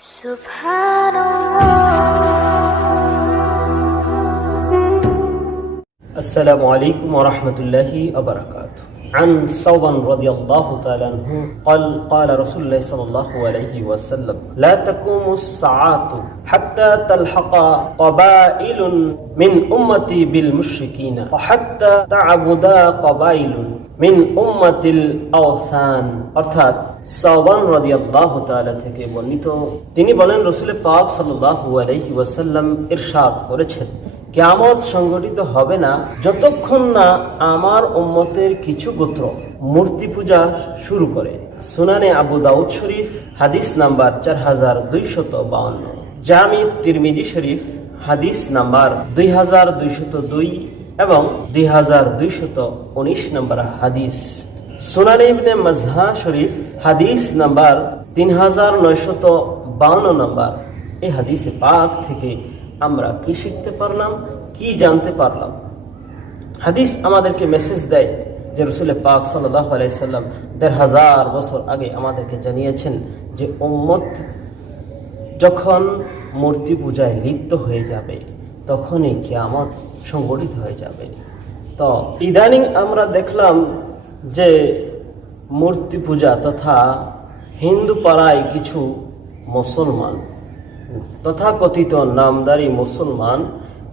سبحان الله. السلام عليكم ورحمة الله وبركاته. عن صوبا رضي الله تعالى عنه قال قال رسول الله صلى الله عليه وسلم لا تقوم الساعة حتى تلحق قبائل من أمتي بالمشركين وحتى تعبد قبائل মিন উম্মাতিল আওথান অর্থাৎ সাওবান রাদিয়াল্লাহু তাআলা থেকে বর্ণিত তিনি বলেন রসুল পাক সাল্লাল্লাহু আলাইহি ওয়াসাল্লাম ইরশাদ করেছেন কিয়ামত সংগঠিত হবে না যতক্ষণ না আমার উম্মতের কিছু গোত্র মূর্তি পূজা শুরু করে। সুনানে আবু দাউদ শরীফ, হাদিস নাম্বার চার হাজার দুইশত বাউন্ন। জামি তিরমিজি শরীফ, হাদিস নাম্বার দুই হাজার দুইশত দুই এবং দুই হাজার দুইশত উনিশ নম্বর হাদিস। সুনানি ইবনে মাজহা শরীফ, হাদিস নাম্বার তিন হাজার নয়শত বাউন্ন নম্বর। এই হাদিসে পাক থেকে আমরা কি শিখতে পারলাম, কি জানতে পারলাম? হাদিস আমাদেরকে মেসেজ দেয় যে রসুল পাক আলাইসাল্লাম দেড় হাজার বছর আগে আমাদেরকে জানিয়েছেন যে উম্মত যখন মূর্তি পূজায় লিপ্ত হয়ে যাবে, তখনই কিয়ামত সংগঠিত হয়ে যাবে। তো ইদানিং আমরা দেখলাম যে মূর্তি পূজা তথা হিন্দু পাড়ায় কিছু মুসলমান তথাকথিত নামদারি মুসলমান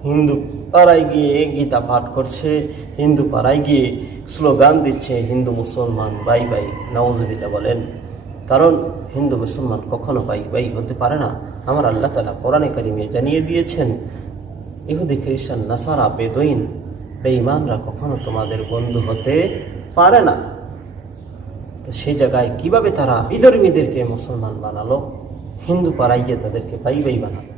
হিন্দু পাড়ায় গিয়ে গীতা পাঠ করছে, হিন্দু পাড়ায় গিয়ে স্লোগান দিচ্ছে, হিন্দু মুসলমান, বাই বাই। নওয়াজবিল্লা বলেন। কারণ হিন্দু মুসলমান কখনো বাই বাই হতে পারে না। আমার আল্লাহ তালা কোরআনে কারিমে জানিয়ে দিয়েছেন, ইহুদি খ্রিস্টান নাসারা, বেদইন, বেঈমানরা কখনো তোমাদের বন্ধু হতে পারে না। তো সেই জায়গায় কীভাবে তারা বিধর্মীদেরকে মুসলমান বানালো? হিন্দু পাড়াইয়ে তাদেরকে পাইবাই বাই বানালো